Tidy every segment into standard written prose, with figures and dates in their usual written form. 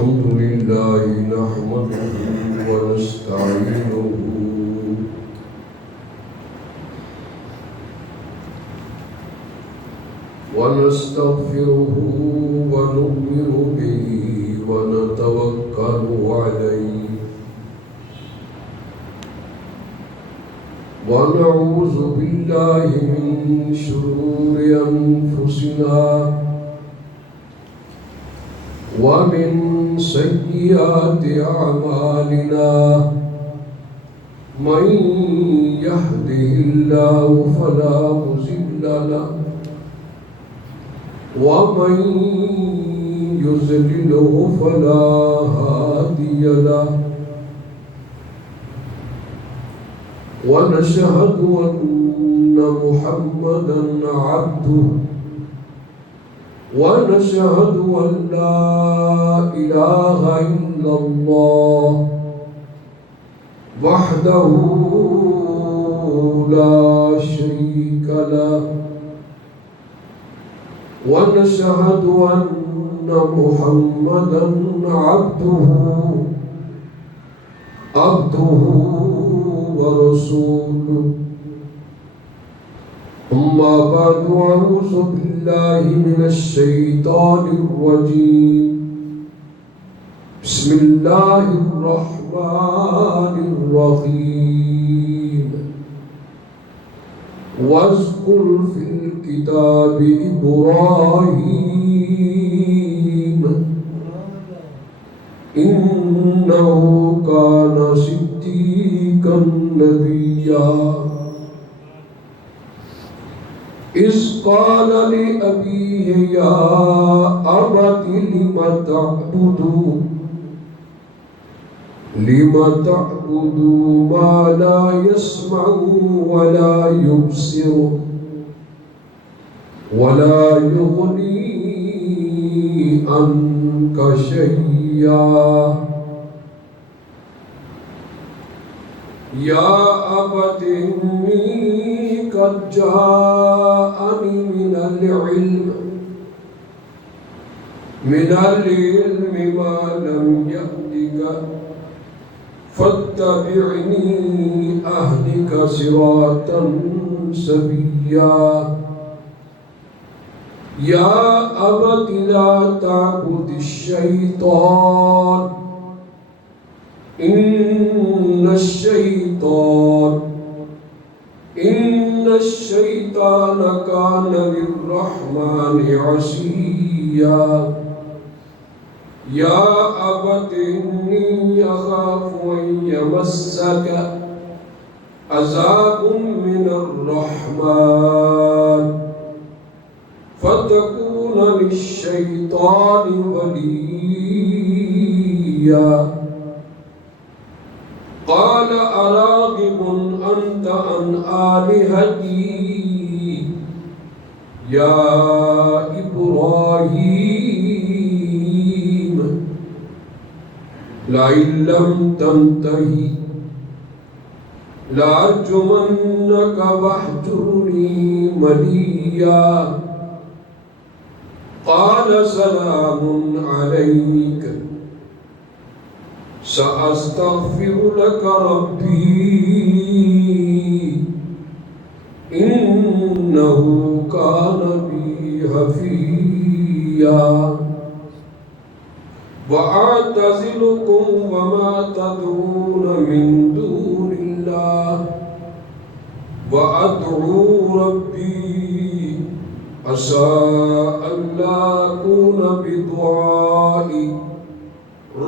الحمد لله نحمده ونستعينه ونستغفره ونؤمن به ونتوكل عليه ونعوذ بالله من شرور أنفسنا ومن سيئات أعمالنا من يهده الله فلا مضل له ومن يضلله فلا هادي له ونشهد أن محمدا عبده ونشهد أن لا إله إلا الله وحده لا شريك له ونشهد أن محمدا عبده ورسوله أما بعد أعوذ بالله من الشيطان الرجيم بسم الله الرحمن الرحيم واذكر في الكتاب إبراهيم إنه كان صديقا نبيا إذ قال لأبيه يا أبت لم تعبد ما لا يسمع ولا يبصر ولا يغني عنك شيئا يا أبت إني قد جاءني من العلم ما لم يأتك فاتبعني أهدك صراطا سويا يا أبت لا تعبد الشيطان إن الشيطان كان للرحمن عصيا يا أبت إني أخاف أن يمسك عذاب من الرحمن فتكون للشيطان وليا قال أراغب أنت عن آلهتي يا إبراهيم لئن لم تنتهي لأرجمنك واهجرني مليا قال سلام عليك سأستغفر لك ربي إنه كان بي حفيا وأعتزلكم وما تدعون من دون الله وأدعو ربي عسى ألا أكون بدعاء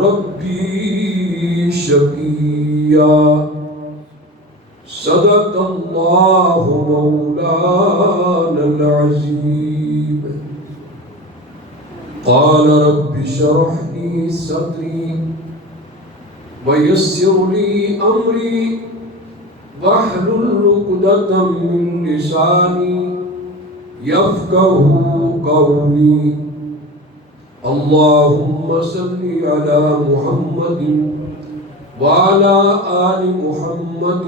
ربي شقيا صدق الله مولانا العظيم قال رب اشرح لي صدري ويسر لي أمري واحلل عقدة من لساني يفقه قولي اللهم صل على محمد وعلى آل محمد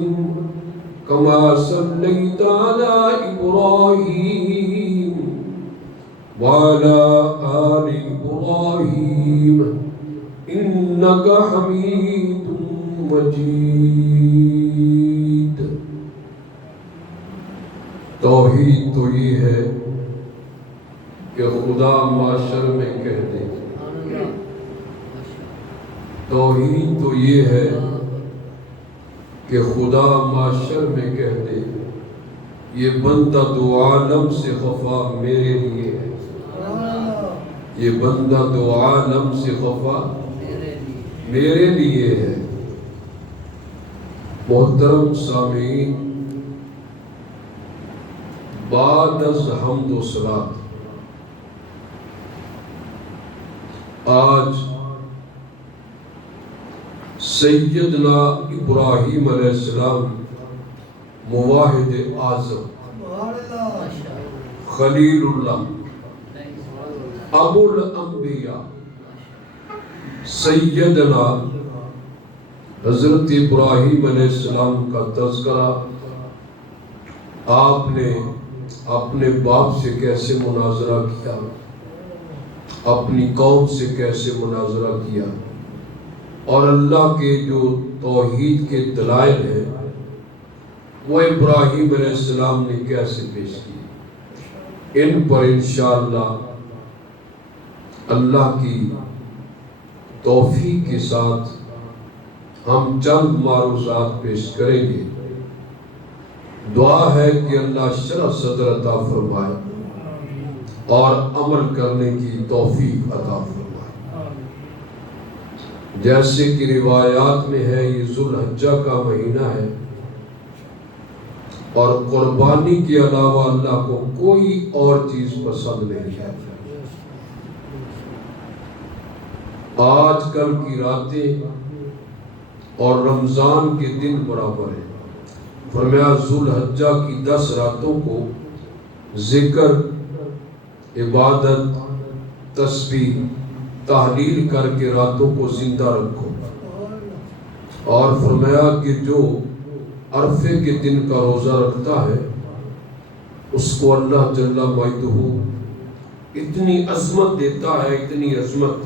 كما صليت على إبراهيم وعلى آل إبراهيم إنك حميد مجيد۔ توحید تو یہ ہے کہ خدا معاشر میں کہہ دے، توحید تو یہ ہے کہ خدا معاشر میں کہہ دے یہ بندہ دو عالم سے خفا میرے لیے ہے، یہ بندہ دو عالم سے خفا میرے لیے ہے۔ محترم سامعین، بعد از حمد و صلات آج سیدنا ابراہیم علیہ السلام مواحد اعظم، خلیل اللہ، ابو الانبیاء، سیدنا حضرت ابراہیم علیہ السلام کا تذکرہ آپ نے اپنے باپ سے کیسے مناظرہ کیا، اپنی قوم سے کیسے مناظرہ کیا، اور اللہ کے جو توحید کے دلائل ہیں وہ ابراہیم علیہ السلام نے کیسے پیش کی، ان پر انشاءاللہ اللہ کی توفیق کے ساتھ ہم چند معروضات پیش کریں گے۔ دعا ہے کہ اللہ شرح صدر عطا فرمائے اور عمل کرنے کی توفیق عطا فرمائے۔ جیسے کہ روایات میں ہے یہ ذوالحجہ کا مہینہ ہے اور قربانی کے علاوہ اللہ کو کوئی اور چیز پسند نہیں ہے۔ آج کل کی راتیں اور رمضان کے دن برابر ہیں۔ فرمایا ذوالحجہ کی 10 راتوں کو ذکر، عبادت، تسبیح، تحلیل کر کے راتوں کو زندہ رکھو، اور فرمایا کہ جو عرفے کے دن کا روزہ رکھتا ہے اس کو اللہ جل مجدہ اتنی عظمت دیتا ہے، اتنی عظمت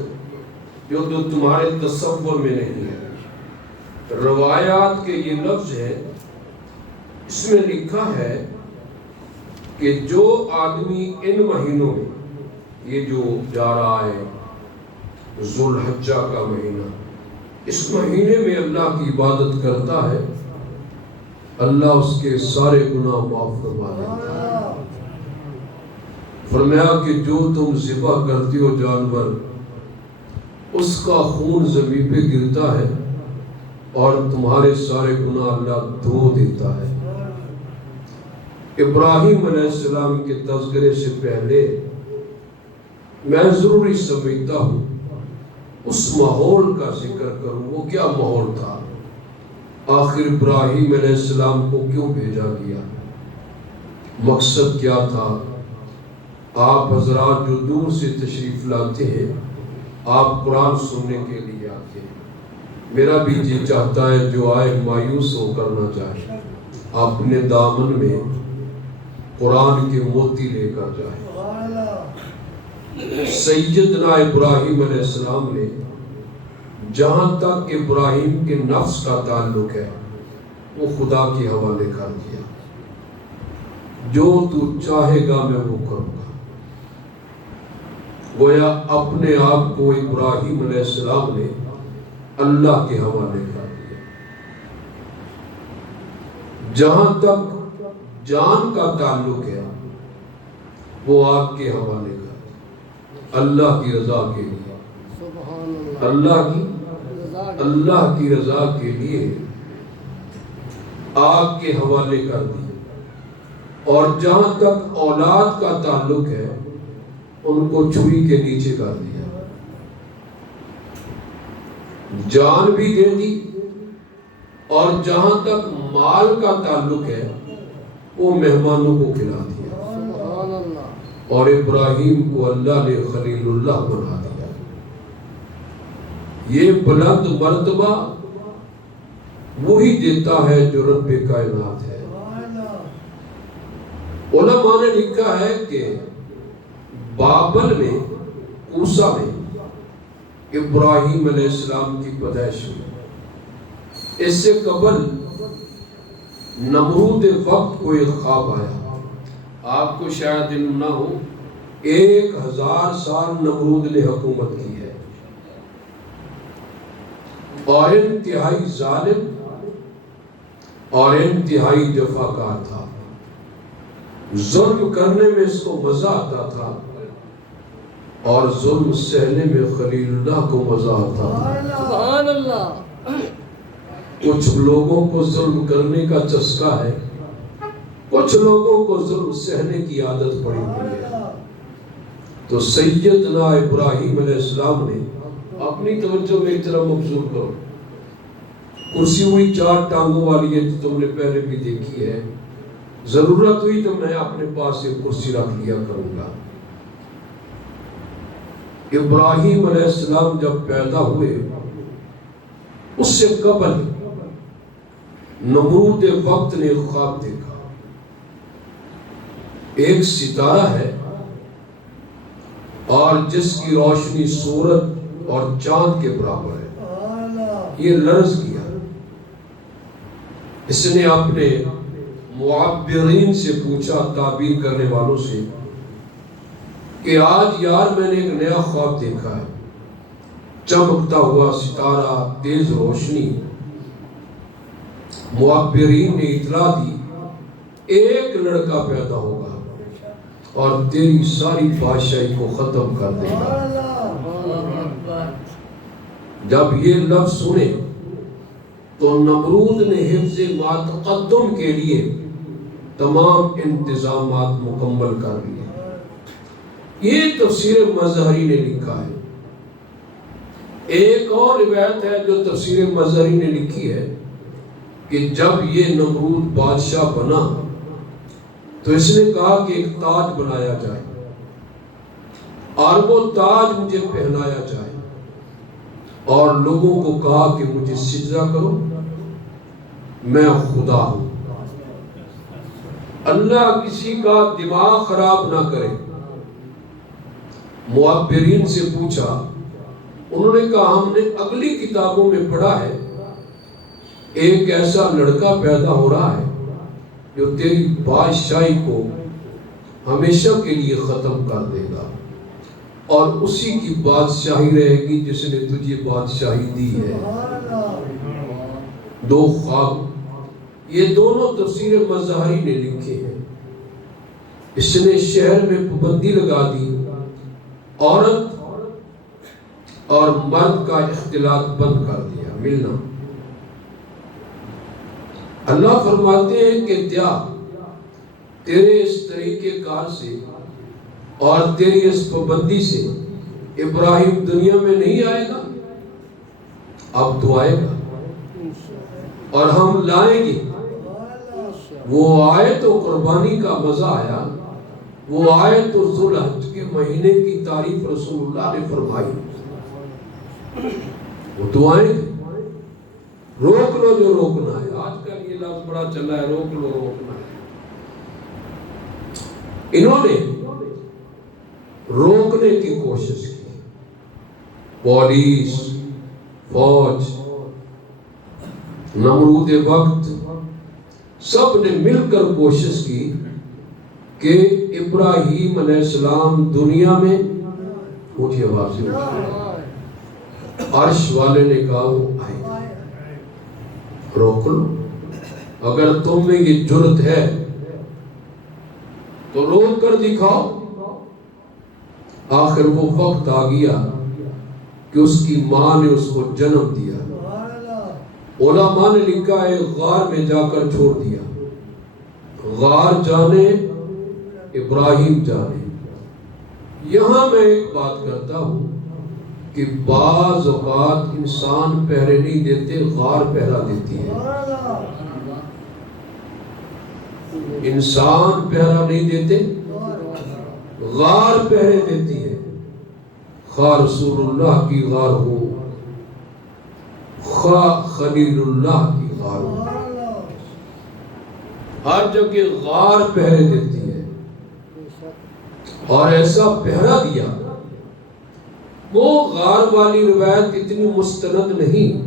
جو تمہارے تصور میں نہیں ہے۔ روایات کے یہ لفظ ہے، اس میں لکھا ہے کہ جو آدمی ان مہینوں میں، یہ جو جا رہا ہے ذوالحجہ کا مہینہ، اس مہینے میں اللہ کی عبادت کرتا ہے اللہ اس کے سارے گناہ معاف فرما دیتا ہے۔ فرمایا کہ جو تم ذبح کرتی ہو جانور، اس کا خون زمین پہ گرتا ہے اور تمہارے سارے گناہ اللہ دھو دیتا ہے۔ ابراہیم علیہ السلام کے تذکرے سے پہلے میں ضروری سمجھتا ہوں اس ماحول کا ذکر کروں۔ وہ کیا ماحول تھا؟ آخر ابراہیم علیہ السلام کو کیوں بھیجا گیا؟ مقصد کیا تھا؟ آپ حضرات جو دور سے تشریف لاتے ہیں، آپ قرآن سننے کے لیے آتے ہیں، میرا بھی جی چاہتا ہے جو آئے مایوس ہو کر نہ جائے، اپنے دامن میں قرآن کے موتی لے کر جائے۔ سیدنا ابراہیم علیہ السلام نے جہاں تک ابراہیم کے نفس کا تعلق ہے وہ خدا کے حوالے کر دیا، جو تو چاہے گا میں وہ کروں گا۔ گویا اپنے آپ کو ابراہیم علیہ السلام نے اللہ کے حوالے کر دیا۔ جہاں تک جان کا تعلق ہے وہ آپ کے حوالے کر دیا، اللہ کی رضا کے لیے، اللہ کی رضا کے لیے آپ کے حوالے کر دیا۔ اور جہاں تک اولاد کا تعلق ہے ان کو چھری کے نیچے کر دیا، جان بھی دے دی، اور جہاں تک مال کا تعلق ہے وہ مہمانوں کو کھلا دیا، اور ابراہیم کو اللہ نے خلیل اللہ بنا دیا۔ یہ بلند مرتبہ وہی دیتا ہے جو رب کائنات ہے۔ علماء نے لکھا ہے کہ بابل میں، کوسا میں ابراہیم علیہ السلام کی پیدائش ہوئی۔ اس سے قبل نمرود وقت کو ایک خواب آیا، آپ کو شاید علم نہ ہو، 1000 سال نمرود نے حکومت کی ہے اور انتہائی ظالم اور انتہائی جفاکار تھا۔ ظلم کرنے میں اس کو مزہ آتا تھا اور ظلم سہنے میں خلیل اللہ کو مزہ آتا تھا۔ سبحان اللہ۔ کچھ لوگوں کو ظلم کرنے کا چسکا ہے، کچھ لوگوں کو ظلم سہنے کی عادت پڑی ہوئی ہے۔ تو سیدنا ابراہیم علیہ السلام نے اپنی توجہ میں ایک طرح مبذول کرو، کرسی ہوئی 4 ٹانگوں والی ہے، جو تم نے پہلے بھی دیکھی ہے، ضرورت ہوئی تو میں اپنے پاس ایک کرسی رکھ لیا کروں گا۔ ابراہیم علیہ السلام جب پیدا ہوئے اس سے قبل نمرود وقت نے خواب دیکھا، ایک ستارہ ہے اور جس کی روشنی سورج اور چاند کے برابر ہے۔ یہ لرز کیا، اس نے اپنے معبرین سے پوچھا، تعبیر کرنے والوں سے، کہ آج یار میں نے ایک نیا خواب دیکھا ہے، چمکتا ہوا ستارہ، تیز روشنی۔ معبرین نے اطلاع دی ایک لڑکا پیدا ہوگا اور تیری ساری بادشاہی کو ختم کر دے گا۔ جب یہ لفظ سنے تو نمرود نے حفظ ما تقدم کے لیے تمام انتظامات مکمل کر لیے۔ یہ تفسیر مظہری نے لکھا ہے۔ ایک اور روایت ہے جو تفسیر مظہری نے لکھی ہے کہ جب یہ نمرود بادشاہ بنا تو اس نے کہا کہ ایک تاج بنایا جائے اور وہ تاج مجھے پہنایا جائے، اور لوگوں کو کہا کہ مجھے سجدہ کرو، میں خدا ہوں۔ اللہ کسی کا دماغ خراب نہ کرے۔ معبرین سے پوچھا، انہوں نے کہا ہم نے اگلی کتابوں میں پڑھا ہے ایک ایسا لڑکا پیدا ہو رہا ہے جو تیری بادشاہی کو ہمیشہ کے لیے ختم کر دے گا اور اسی کی بادشاہی رہے گی جس نے تجھے بادشاہی دی ہے۔ 2 خواب، یہ دونوں تفسیر مظہری نے لکھے ہیں۔ اس نے شہر میں پابندی لگا دی، عورت اور مرد کا اختلاط بند کر دیا، ملنا۔ اللہ فرماتے ہیں کہ کیا تیرے اس طریقے کار سے اور تیری اس پابندی سے ابراہیم دنیا میں نہیں آئے گا؟ اب تو آئے گا اور ہم لائیں گے۔ وہ آئے تو قربانی کا مزہ آیا، وہ آئے تو ذوالحج کے مہینے کی تعریف رسول اللہ نے فرمائی۔ وہ تو آئیں گے، روک لو جو روکنا ہے۔ آج کل یہ لفظ بڑا چلا ہے، روک لو روکنا ہے۔ انہوں نے روکنے کی کوشش کی، پولیس، فوج، نمرود وقت، سب نے مل کر کوشش کی کہ ابراہیم علیہ السلام دنیا میں اونچی آواز سے عرش والے نے کہا وہ آئے، روک لو، اگر تم میں یہ جرت ہے تو روک کر دکھاؤ۔ آخر وہ وقت آ گیا کہ اس کی ماں نے اس کو جنم دیا۔ علماء نے لکھا ہے غار میں جا کر چھوڑ دیا، غار جانے ابراہیم جانے۔ یہاں میں ایک بات کرتا ہوں کہ بعض اوقات انسان پہرے نہیں دیتے، غار پہرا دیتی ہے۔ انسان پہرا نہیں دیتے، غار پہرے دیتی ہے۔ خواہ رسول اللہ کی غار ہو، خواہ خلیل اللہ کی غار ہو، ہر جگہ غار پہرے دیتی ہے۔ اور ایسا پہرا دیا وہ غار والی روایت اتنی مستند نہیں،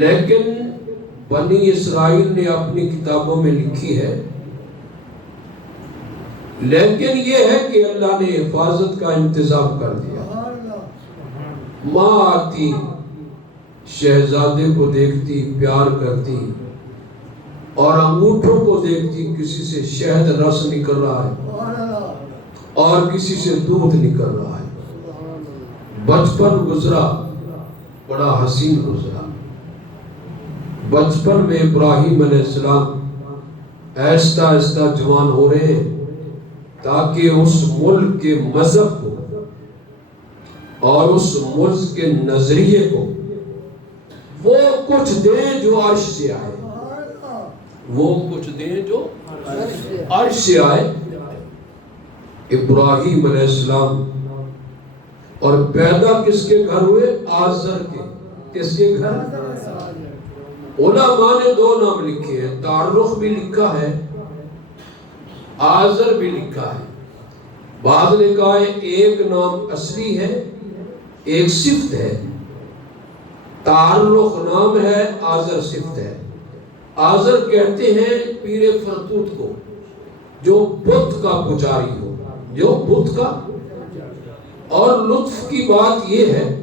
لیکن بنی اسرائیل نے اپنی کتابوں میں لکھی ہے۔ لیکن یہ ہے کہ اللہ نے حفاظت کا انتظام کر دیا۔ ماں آتی، شہزادے کو دیکھتی، پیار کرتی، اور انگوٹھوں کو دیکھتی، کسی سے شہد رس نکل رہا ہے اور کسی سے دودھ نکل رہا ہے۔ بچپن گزرا، بڑا حسین گزرا۔ بچپن میں ابراہیم علیہ السلام آہستہ آہستہ جوان ہو رہے ہیں تاکہ اس ملک کے مذہب کو اور اس ملک کے نظریے کو وہ کچھ دیں جو عرش سے آئے، وہ کچھ دیں جو عرش سے آئے۔ ابراہیم علیہ السلام اور پیدا کس کے گھر ہوئے؟ آزر کے۔ کس کے گھر؟ علماء نے دو نام لکھے ہیں، تعرق بھی لکھا ہے، آزر بھی لکھا ہے۔ بعض نے کہا ہے ایک نام اصلی ہے، ایک صفت ہے۔ تعرق نام ہے، آزر صفت ہے۔ آزر کہتے ہیں پیر فرتوت کو جو بت کا پجاری ہو، جو بت کا۔ اور لطف کی بات یہ ہے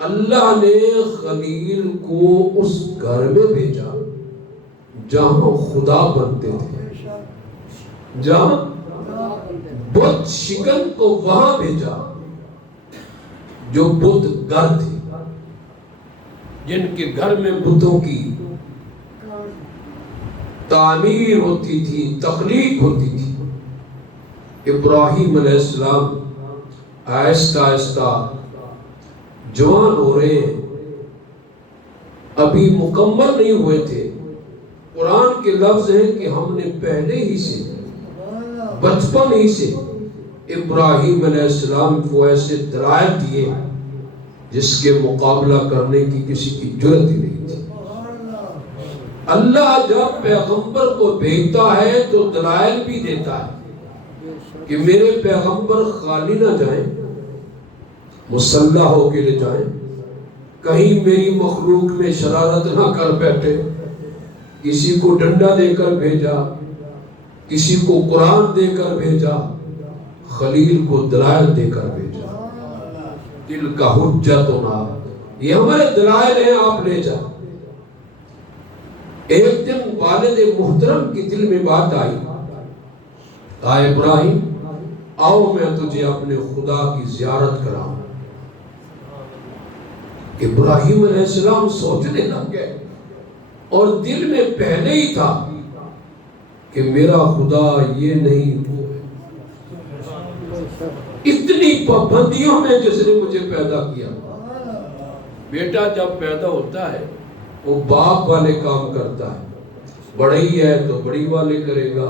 اللہ نے خلیل کو اس گھر میں بھیجا جہاں خدا بنتے تھے، جہاں بت شکن کو وہاں بھیجا جو بت گھر تھے، جن کے گھر میں بتوں کی تعمیر ہوتی تھی، تخلیق ہوتی تھی۔ ابراہیم علیہ السلام آہستہ آہستہ جوان ہو رہے ہیں، ابھی مکمل نہیں ہوئے تھے۔ قرآن کے لفظ ہیں کہ ہم نے پہلے ہی سے، بچپن ہی سے ابراہیم علیہ السلام کو ایسے دلائل دیے جس کے مقابلہ کرنے کی کسی کی جرت ہی نہیں تھی۔ اللہ جب پیغمبر کو بھیجتا ہے تو دلائل بھی دیتا ہے کہ میرے پیغمبر خالی نہ جائیں، مسلح ہو کے لے جائیں، کہیں میری مخلوق میں شرارت نہ کر بیٹھے۔ کسی کو ڈنڈا دے کر بھیجا، کسی کو قرآن دے کر بھیجا، خلیل کو دلائل دے کر بھیجا۔ دل کا حجتنا، یہ ہمارے دلائل ہیں، آپ لے جا۔ ایک دن والد محترم کی دل میں بات آئی، کہا ابراہیم آؤ میں تجھے اپنے خدا کی زیارت کراؤں۔ ابراہیم علیہ السلام سوچنے لگ گئے اور دل میں پہلے ہی تھا کہ میرا خدا یہ نہیں وہ ہے، اتنی پابندیوں میں جس نے مجھے پیدا کیا۔ بیٹا جب پیدا ہوتا ہے وہ باپ والے کام کرتا ہے، بڑی ہے تو بڑی والے کرے گا،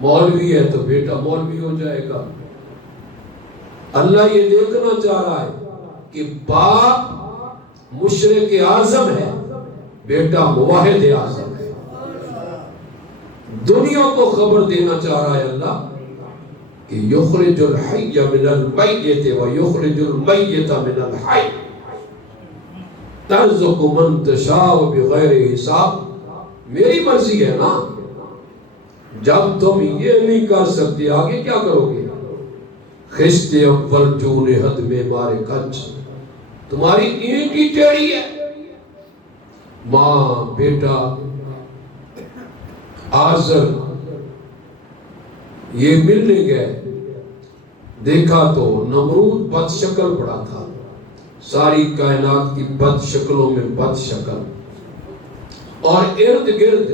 مولوی ہے تو بیٹا مولوی ہو جائے گا۔ اللہ یہ دیکھنا چاہ رہا ہے کہ باپ مشرک اعظم ہے، بیٹا موحد اعظم ہے۔ دنیا کو خبر دینا چاہ رہا ہے اللہ کہ یخرج الحی من المیت و یخرج المیت من الحی، ترزق من تشاء بغیر حساب۔ میری مرضی ہے نا، جب تم یہ نہیں کر سکتے آگے کیا کرو گے؟ خشت اول جون حد میں مارے کچ، تمہاری اینٹ کی ٹیڑھی ہے۔ ماں بیٹا آزر یہ ملنے گئے، دیکھا تو نمرود بد شکل پڑا تھا، ساری کائنات کی بد شکلوں میں بد شکل، اور ارد گرد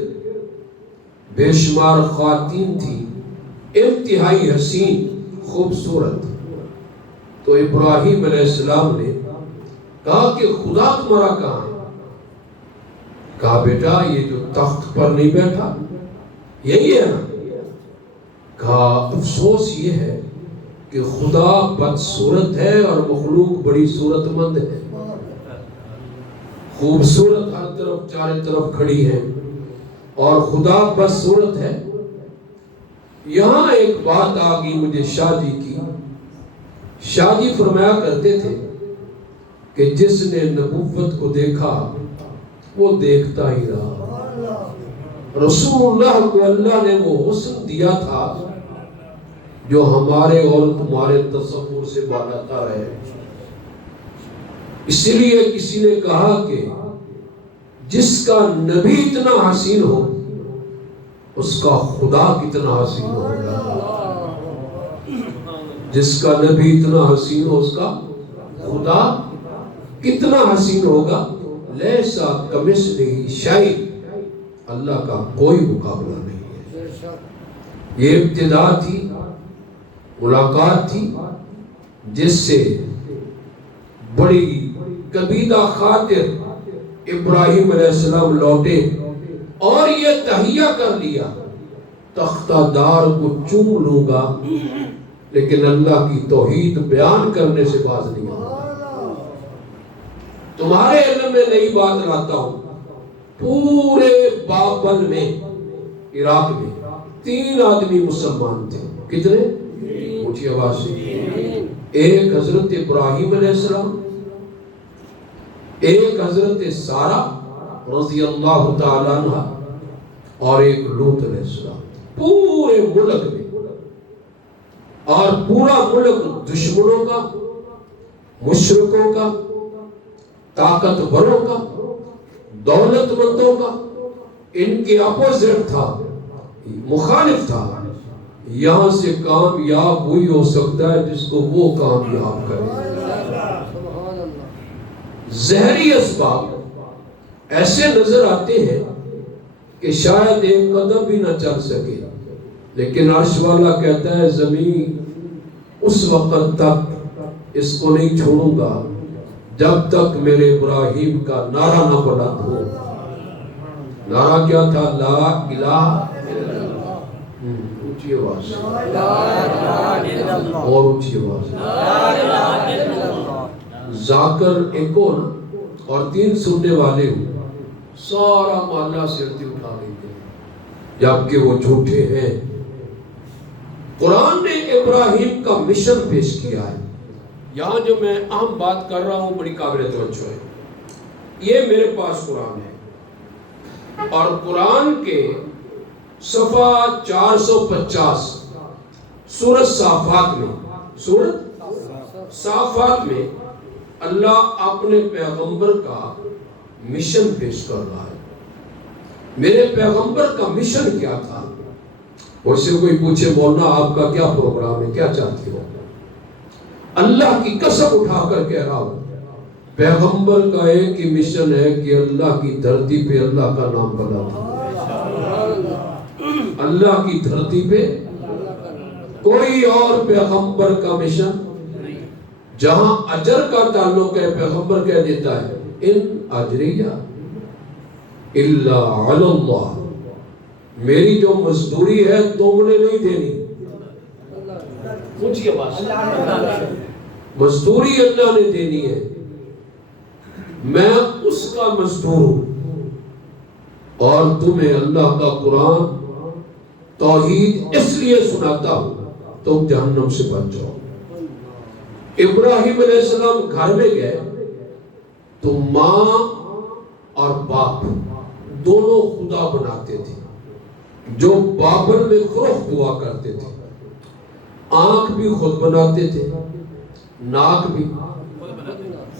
بے شمار خواتین تھی انتہائی حسین خوبصورت۔ تو ابراہیم علیہ السلام نے کہا کہ خدا تمہارا کہاں ہے؟ کہا بیٹا یہ جو تخت پر نہیں بیٹھا یہی ہے نا۔ کہا افسوس یہ ہے کہ خدا بدصورت ہے اور مخلوق بڑی صورت مند ہے، خوبصورت ہر طرف چارے طرف کھڑی ہے اور خدا بدصورت ہے۔ یہاں ایک بات آ گئی مجھے شاہ جی کی شاہ جی فرمایا کرتے تھے کہ جس نے نبوت کو دیکھا وہ دیکھتا ہی رہا۔ رسول اللہ کو اللہ نے وہ حسن دیا تھا جو ہمارے اور تمہارے تصور سے بالاتر ہے۔ اس لیے کسی نے کہا کہ جس کا نبی اتنا حسین ہو اس کا خدا کتنا حسین ہوگا۔ جس کا نبی اتنا حسین ہو اس کا خدا کتنا حسین ہوگا۔ لیسا کمثلہ شیء، اللہ کا کوئی مقابلہ نہیں ہے۔ یہ ابتدا تھی، ملاقات تھی جس سے بڑی کبیدہ خاطر ابراہیم علیہ السلام لوٹے اور یہ تہیہ کر لیا تختہ دار کو چوم لوں گا لیکن اللہ کی توحید بیان کرنے سے باز نہیں آؤں۔ تمہارے علم میں نئی بات لاتا ہوں، پورے بابل میں عراق میں 3 آدمی مسلمان تھے۔ کتنے؟ اونچی آواز سے۔ ایک حضرت ابراہیم علیہ السلام، ایک حضرت سارہ رضی اللہ تعالیٰ عنہ اور ایک لوط علیہ السلام۔ پورے ملک میں، اور پورا ملک دشمنوں کا، مشرکوں کا، طاقتوروں کا، دولت مندوں کا، ان کے اپوزٹ تھا، مخالف تھا۔ یہاں سے کامیاب وہی ہو سکتا ہے جس کو وہ کامیاب کرے۔ ظاہری اسباب ایسے نظر آتے ہیں کہ شاید ایک قدم بھی نہ چل سکے، لیکن عرش والا کہتا ہے زمین اس وقت تک اس کو نہیں چھوڑوں گا جب تک میرے ابراہیم کا نعرہ نہ بلند ہو۔ نعرہ کیا تھا؟ لا الہ الا اللہ۔ اونچی آواز، اور اونچی آواز۔ ذاکر ایک ہو نا اور 3 سننے والے ہو، سارا محلہ سرتی اٹھا لیتے ہیں جبکہ وہ جھوٹے ہیں۔ قرآن نے ابراہیم کا مشن پیش کیا ہے۔ یہاں جو میں اہم بات کر رہا ہوں بڑی قابل توجہ ہے۔ یہ میرے پاس قرآن ہے اور قرآن کے صفحہ 450 سورۃ صافات میں، سورۃ صافات میں اللہ اپنے پیغمبر کا مشن پیش کر رہا ہے۔ میرے پیغمبر کا مشن کیا تھا؟ اور سے کوئی پوچھے مولانا آپ کا کیا پروگرام ہے، کیا چاہتے ہو؟ اللہ کی قسم اٹھا کر کہہ رہا ہوں، پیغمبر کا ایک ہی مشن ہے کہ اللہ کی دھرتی پہ اللہ کا نام بلند۔ اللہ کی دھرتی پہ کوئی اور پیغمبر کا مشن، جہاں اجر کا تعلق ہے پیغمبر کہہ دیتا ہے ان اجریہ الا علی اللہ، میری جو مزدوری ہے تم نے نہیں دینی۔ پوچھئے بات، مزدوری اللہ نے دینی ہے، میں اس کا مزدور ہوں۔ اور تمہیں اللہ کا قرآن توحید اس لیے سناتا ہوں تم جہنم سے بچ جاؤ۔ ابراہیم علیہ السلام گھر میں گئے تو ماں اور باپ دونوں خدا بناتے تھے جو بابل میں فروخت ہوا کرتے تھے۔ آنکھ بھی خود بناتے تھے، ناک بھی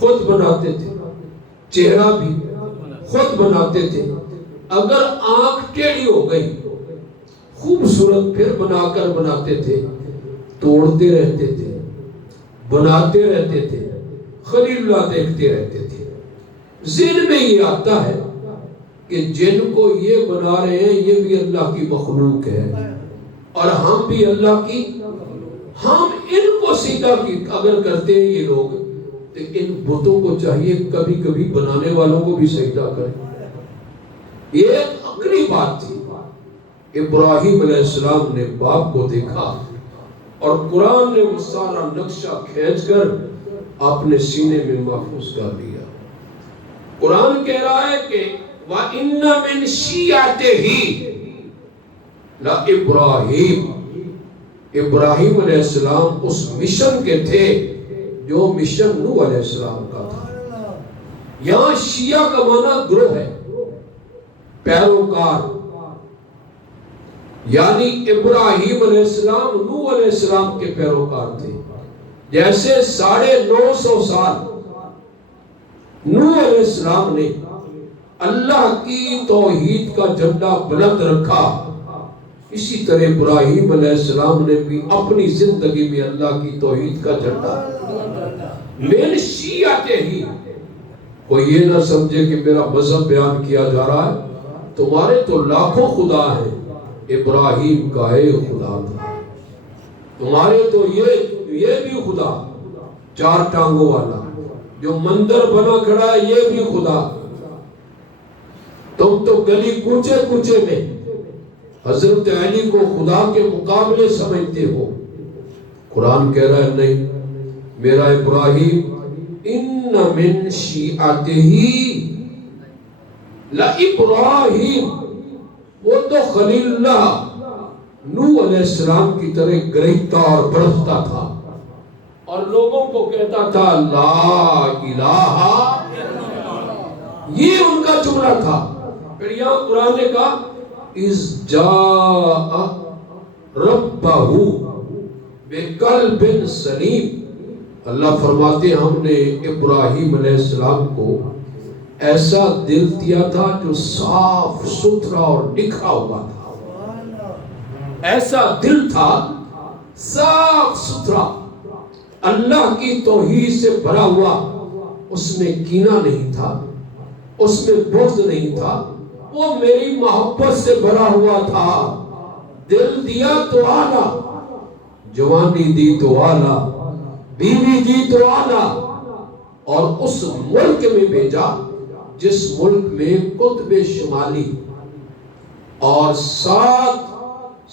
خود بناتے تھے، چہرہ بھی خود بناتے تھے۔ اگر آنکھ ٹیڑھی ہو گئی خوبصورت پھر بنا کر بناتے تھے، توڑتے رہتے تھے، بناتے رہتے تھے، خلیل اللہ دیکھتے رہتے تھے۔ ذہن میں یہ آتا ہے کہ جن کو یہ بنا رہے ہیں یہ بھی اللہ کی مخلوق ہے اور ہم بھی اللہ کی، ہم ان کو سیدھا اگر کرتے ہیں یہ لوگ تو ان بتوں کو چاہیے کبھی کبھی بنانے والوں کو بھی سجدہ کریں۔ یہ ایک عقلی بات تھی۔ ابراہیم علیہ السلام نے باپ کو دیکھا اور قرآن نے وہ سارا نقشہ کھینچ کر اپنے سینے میں محفوظ کر لیا۔ قرآن کہہ رہا ہے کہ وَإِنَّ مِن شِيَعَتِهِ لَإِبْرَاهِيمَ، ابراہیم علیہ السلام اس مشن کے تھے جو مشن نوح علیہ السلام کا تھا۔ یہاں شیعہ کا معنی گروہ ہے، پیروکار، یعنی ابراہیم علیہ السلام نوح علیہ السلام کے پیروکار تھے۔ جیسے 950 سال نوح علیہ السلام نے اللہ کی توحید کا جھنڈا بلند رکھا، اسی طرح ابراہیم علیہ السلام نے بھی اپنی زندگی میں اللہ کی توحید کا جھنڈا۔ من شیعتے ہی، کوئی یہ نہ سمجھے کہ میرا مذہب بیان کیا جا رہا ہے، تمہارے تو لاکھوں خدا ہیں، ابراہیم کا ایک خدا تھا، تمہارے تو یہ بھی خدا 4 ٹانگوں والا جو مندر بنا کھڑا ہے، یہ بھی خدا۔ تم تو گلی کوچے کوچے میں حضرت علی کو خدا کے مقابلے سمجھتے ہو۔ قرآن کہہ رہا ہے نہیں، میرا ابراہیم ان من شیعتہ لابراہیم، وہ تو خلیل اللہ نوح علیہ السلام کی طرح گرہتا اور برستا تھا اور لوگوں کو کہتا تھا لا الہ، یہ ان کا جملہ تھا۔ پھر یہاں قرآن نے کہا اذ جاء ربہ بقلب سلیم، اللہ فرماتے ہیں ہم نے ابراہیم علیہ السلام کو ایسا دل دیا تھا جو صاف ستھرا اور نکھرا ہوا تھا، ایسا دل تھا صاف ستھرا، اللہ کی توحید سے بھرا ہوا، اس میں کینہ نہیں تھا، اس میں بغض نہیں تھا، وہ میری محبت سے بھرا ہوا تھا۔ دل دیا تو آلہ، جوانی دی تو آلہ، بیوی دی تو آلہ، اور اس ملک میں بھیجا جس ملک میں قطب شمالی اور 7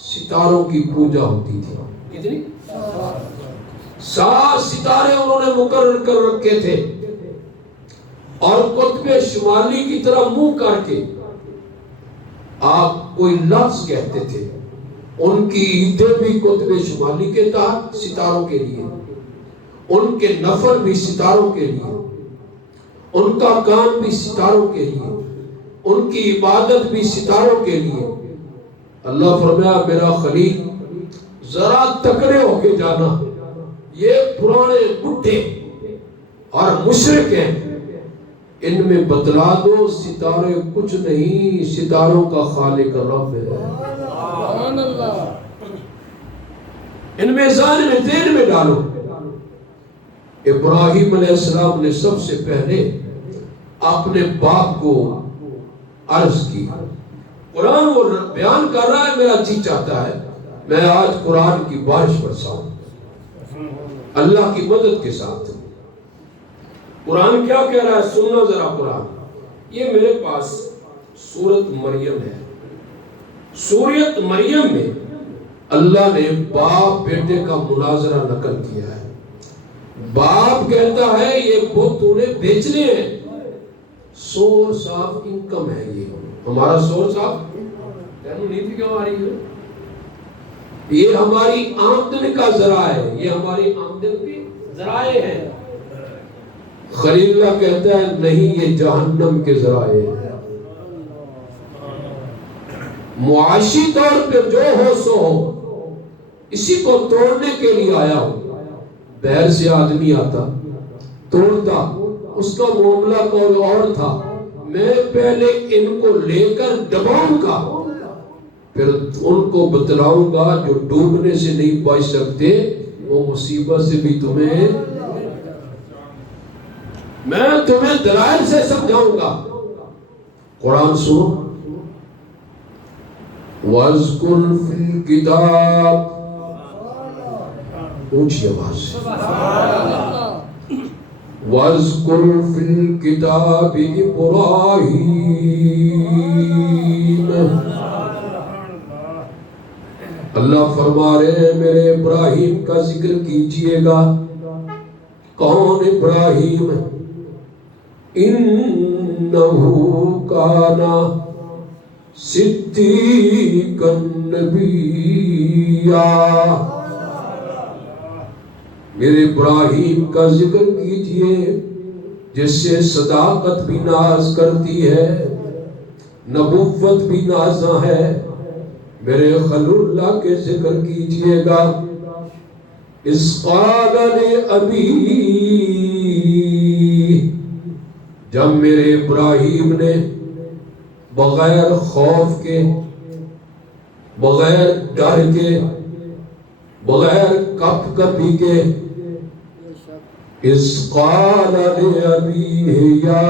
ستاروں کی پوجا ہوتی تھی۔ کتنی؟ 7 ستارے انہوں نے مقرر کر رکھے تھے، اور قطب شمالی کی طرح منہ کر کے آپ کوئی لفظ کہتے تھے، ان کی عیدیں بھی قطب شمالی کے تحت ستاروں کے لیے، ان کے نفل بھی ستاروں کے لیے، ان کا کام بھی ستاروں کے لیے، ان کی عبادت بھی ستاروں کے لیے۔ اللہ فرمایا میرا خلیل ذرا تکڑے ہو کے جانا، یہ پرانے بڈھے اور مشرک ہیں، ان میں بتلا دو ستارے کچھ نہیں، ستاروں کا خالق رب ہے۔ سبحان اللہ، ان میں ذہن میں ذہن میں ڈالو۔ ابراہیم علیہ السلام نے سب سے پہلے اپنے باپ کو عرض کی۔ قرآن وہ بیان کر رہا ہے، میرا جی چاہتا ہے میں آج قرآن کی بارش برساؤں اللہ کی مدد کے ساتھ۔ قرآن کیا کہہ رہا ہے سننا ذرا قرآن۔ یہ میرے پاس سورت مریم ہے۔ سورت مریم میں اللہ نے باپ بیٹے کا مناظرہ نقل کیا ہے۔ باپ کہتا ہے یہ بت تو نے بیچنے ہیں، سورس آف انکم ہے، یہ ہمارا سورس آف نیتی کیا ہماری ہے، یہ ہماری آمدن کا ذرائع ہے، یہ ہماری آمدن کے ذرائع ہیں۔ خلیل اللہ کہتا ہے نہیں، یہ جہنم کے ذرائع ہیں۔ معاشی طور پہ جو ہو سو ہو، اسی کو توڑنے کے لیے آیا ہوں۔ باہر سے آدمی آتا توڑتا، اس کا معاملہ کوئی اور تھا، میں پہلے ان کو لے کر دباؤں گا، پھر ان کو بتلاؤں گا جو ڈوبنے سے نہیں بچ سکتے، وہ مصیبت سے بھی تمہیں، میں تمہیں دلائل سے سمجھاؤں گا۔ قرآن سنو، وَاذْكُرْ فِي الْكِتَابِ، اونچی آواز سے، وَاذْكُرْ فِي الْكِتَابِ إِبْرَاهِيمَ، اللہ فرما رہے ہیں میرے ابراہیم کا ذکر کیجئے گا۔ کون ابراہیم؟ انہو کانا صدیقا نبیّا، میرے ابراہیم کا ذکر کیجئے جس سے صداقت بھی ناز کرتی ہے، نبوت بھی نازاں ہے۔ میرے خلیل اللہ کے ذکر کیجئے گا۔ اذ قال لأبی، جب میرے ابراہیم نے بغیر خوف کے، بغیر ڈر کے، بغیر کپ کپی کے، اذ قال لأبیہ یا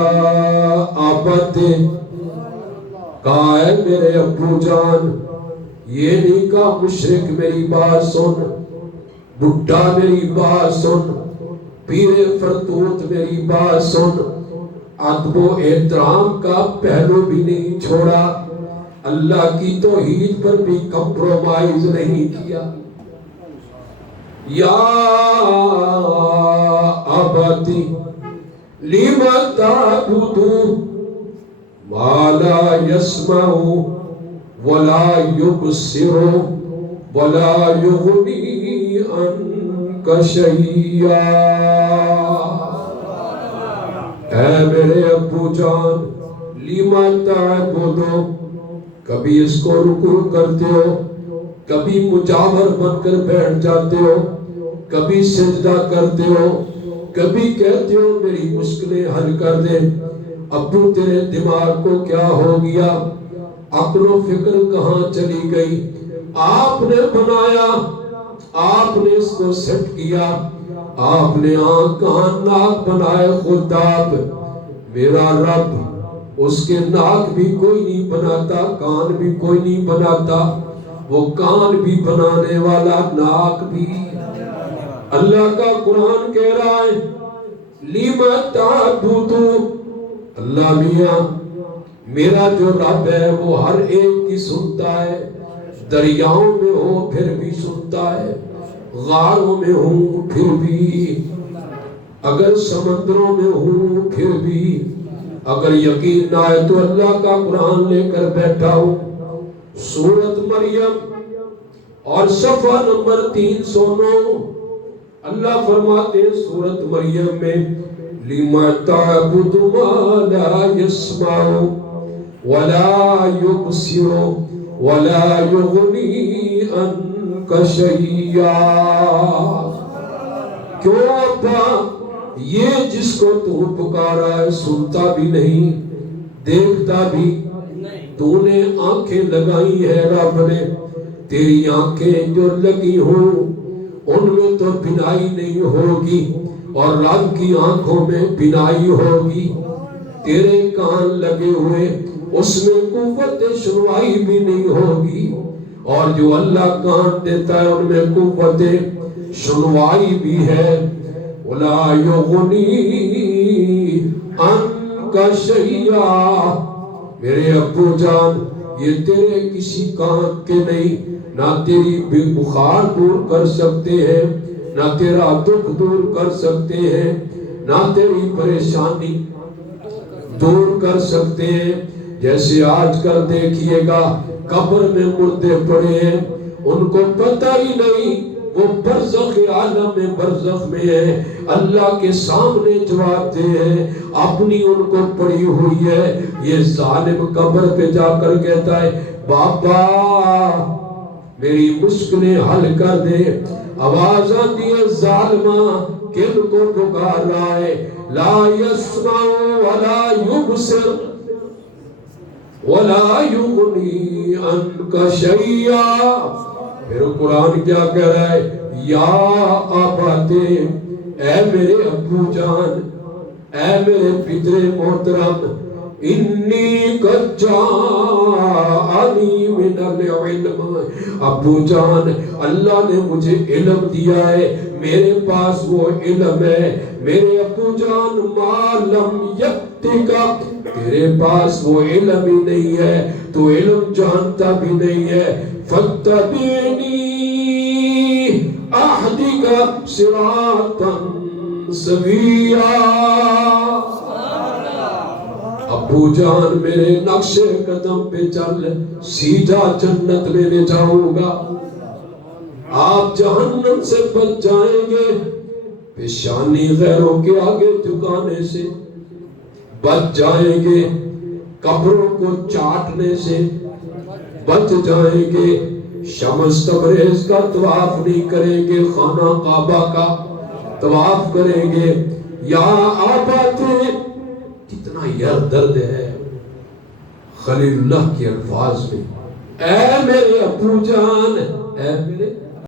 ابت، کہا ہے میرے ابو جان، یہ نہیں کہا مشرک میری بات سن، بڈھا میری بات سن، پیر فرتوت میری بات سن، ادب و احترام کا پہلو بھی نہیں چھوڑا، اللہ کی توحید پر بھی کمپرومائز نہیں کیا۔ یا ابتی لم تعبد ما لا يسمع ولا يبصر ولا يغني عنك شيئا۔ اے میرے ابو جان، لما تعبد، کبھی اس کو رکوع کرتے ہو، کبھی مجاور بن کر بیٹھ جاتے ہو، کبھی سجدہ کرتے ہو، کبھی کہتے ہو میری مشکلیں حل کر دے۔ ابو تیرے دماغ کو کیا ہو گیا؟ عقل و فکر کہاں چلی گئی؟ آپ نے بنایا، آپ نے اس کو سیٹ کیا، آپ نے آنکھ کہاں ناک بنائے خود آپ۔ میرا رب اس کے ناک بھی کوئی نہیں بناتا، کان بھی کوئی نہیں بناتا، وہ کان بھی بنانے والا، ناک بھی۔ اللہ کا قرآن کہہ رہا ہے لِمَ تَعْبُدُ، اللہ میاں میرا جو رب ہے وہ ہر ایک کی سنتا ہے، دریاؤں میں ہوں پھر بھی سنتا ہے، غاروں میں ہوں پھر بھی، اگر سمندروں میں ہوں پھر بھی، اگر یقین نہ آئے تو اللہ کا قرآن لے کر بیٹھا ہوں، سورت مریم اور صفحہ نمبر 309، اللہ فرماتے ہیں سورت مریم میں لِمَ تَعْبُدُ مَا لَا يَسْمَعُ وَلَا يُبْصِرُ وَلَا يُغْنِي عَنْكَ شَيْئًا۔ کیوں ابا، یہ جس کو تو پکارا ہے سنتا بھی نہیں، دیکھتا بھی، تو نے آنکھیں لگائی ہے رب نے، تیری آنکھیں جو لگی ہوں ان میں تو بینائی نہیں ہوگی، اور رب کی آنکھوں میں بینائی ہوگی۔ تیرے کان لگے ہوئے اس میں قوت سنوائی بھی نہیں ہوگی، اور جو اللہ کان دیتا ہے ان میں قوت سنوائی بھی ہے۔ وَلَا يُغْنِي عَنْكَ شَيْئًا، میرے ابو جان یہ تیرے کسی کام کے نہیں، نہ تیری بخار دور کر سکتے ہیں، نہ تیرا دکھ دور کر سکتے ہیں، نہ تیری پریشانی دور کر سکتے ہیں۔ جیسے آج کل دیکھیے گا قبر میں مردے پڑے ہیں، ان کو پتہ ہی نہیں وہ برزخ عالم میں برزخ میں ہے، اللہ کے سامنے جواب دے ہیں، اپنی ان کو پڑی ہوئی ہے۔ یہ ظالم قبر پہ جا کر کہتا ہے بابا میری مشکلیں حل کر دے، آواز آتی ہے ظالمہ کن کو پکار رہا ہے، لا يسمع ولا يبصر ولا يغني عنك شيئا۔ پھر قرآن کیا کہہ رہا ہے، یا اباتے، اے میرے ابو جان، اے میرے پدر محترم، انی قد جاءنی من العلم، ابو جان اللہ نے مجھے علم دیا ہے، میرے پاس وہ علم ہے۔ میرے ابو جان ما لم یأتک، تیرے پاس وہ علم ہی نہیں ہے، تو علم جانتا بھی نہیں ہے۔ فاتبعنی اہدک صراطا سویا، ابو جان میرے نقش قدم پہ چل، سیدھا جنت میں لے جاؤں گا۔ آپ جہنم سے بچ جائیں گے، پیشانی غیروں کے آگے جھکانے سے بچ جائیں گے، قبروں کو چاٹنے سے بچ جائیں گے، شمس تبریز کا طواف نہیں کریں گے، خانہ کعبہ کا طواف کریں گے۔ یا آباتے، کتنا یہ درد ہے خلیل اللہ کے الفاظ میں، اے میرے ابو جان، اے میرے